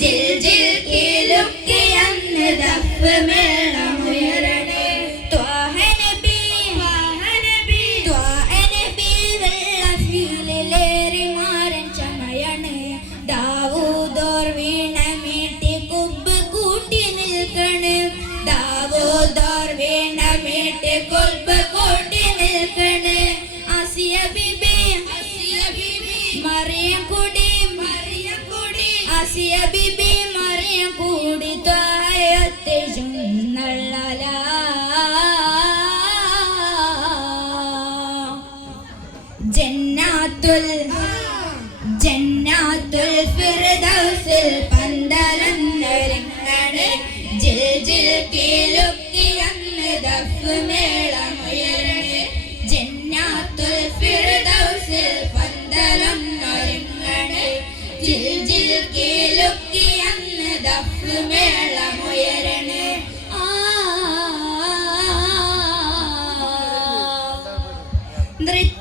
മറിയ വീണ മീട്ടി കൂട്ടി നിൽക്കണേ. വീണ മീട്ടി കൂട്ടി നിൽക്കണേ. ബിബി ബിബി കൂടി ആസിയ ബിബി മറിയം കൂടി താഴത്തെ ചുന്നള്ളല ജന്നാത്തുൽ ജന്നാത്തുൽ ഫിർദൗസിൽ പന്തലന്നൊരുങ്ങണേ ജിൽ ജിൽ കീലുക്കിയന്ന് ദഫ് മേളമുയരണേ ജന്നാത്തുൽ ഫിർദൗസിൽ നെഞ്ചിൽ കീലുക്കി അന്ന് ദഫ് മേളമുയരണ്. നൃത്ത